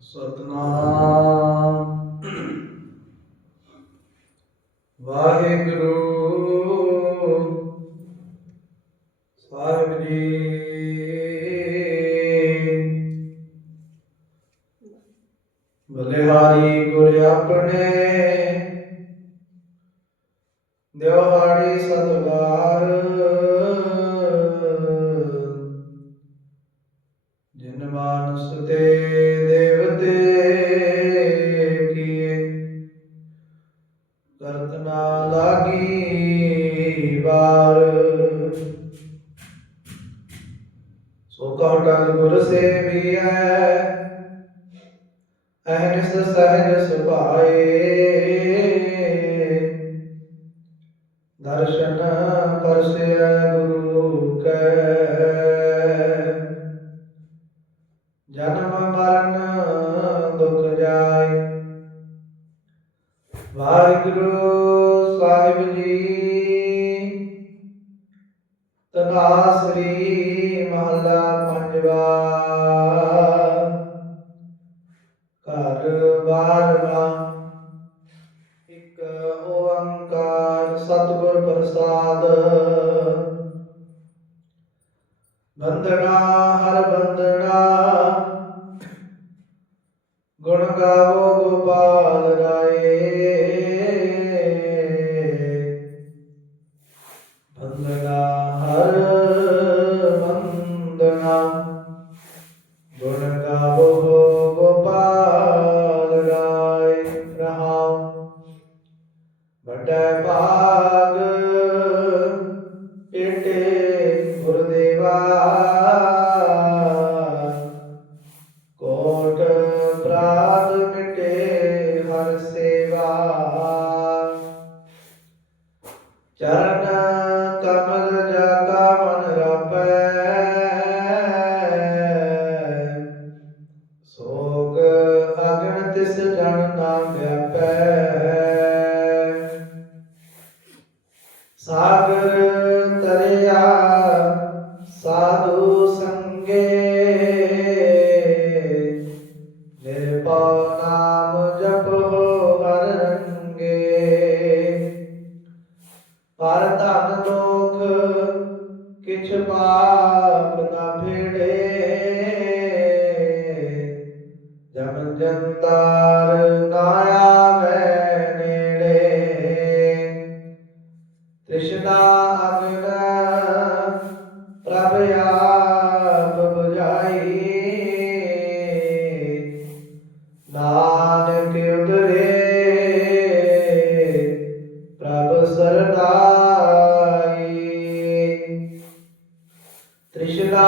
ਸਤਨਾਮ। ਵਾਹਿਗੁਰੂ। ਸਾਹਿਬ ਜੀ। ਬਲਿਹਾਰੀ ਗੁਰ ਆਪਣੇ। ਦਿਵਹਾੜੀ ਸਤਵਾਰ ਜਿਨ ਮਾਨਸ ਤੇ ਕਰਤ ਨਾ ਲਾਗੀ ਵਾਰ। ਸੋ ਕਉ ਟਲ ਗੁਰ ਸੇਵੀਐ ਅਹਨਿਸ ਸਹਿਜ ਸੁਭਾਏ ਦਰਸ਼ਨ ਪਰਸਿਐ ਗੁਰੂ ਵਾਹਿਗੁਰੂ ਸਾਹਿਬ ਜੀ। ਤਨਾਸਰੀ ਮਹੱਲਾ ਪੰਜਵਾ। ਘਰ ਬਾਰਵਾ ਇੱਕ ਓੰਕਾਰ ਸਤਿਗੁਰ ਪ੍ਰਸਾਦ। ਬੰਦਨਾ ਹਰ ਬੰਦਨਾ ਬੰਦਨਾ ਗੁਣ ਗਾਵੋ ਗੋਪਾਲ ਰਾਏ ਸੋਗ ਅਗਨ ਤਿਸ ਜਨ ਨਾ ਵਿਆਪੈ ਸਾਗਰ ਤਰਿਆ ਸਾਧੂ ਸੰਗੇ। ਨਿਰਭਉ ਨਾਮ ਜਪੋ ਹਰ ਰੰਗੇ। ਪਰ ਧਨ ਲੋਕ ਕਿਛ ਪਾਪ ਜੰਤਾਰ ਨਾ ਆਵੇ ਨੇੜੇ। ਤ੍ਰਿਸ਼ਨਾ ਅਗਨ ਪ੍ਰਭ ਆਪ ਬੁਝਾਈ। ਨਾਨਕ ਉਦਰੇ ਪ੍ਰਭ ਸਰਦਾਈ। ਤ੍ਰਿਸ਼ਨਾ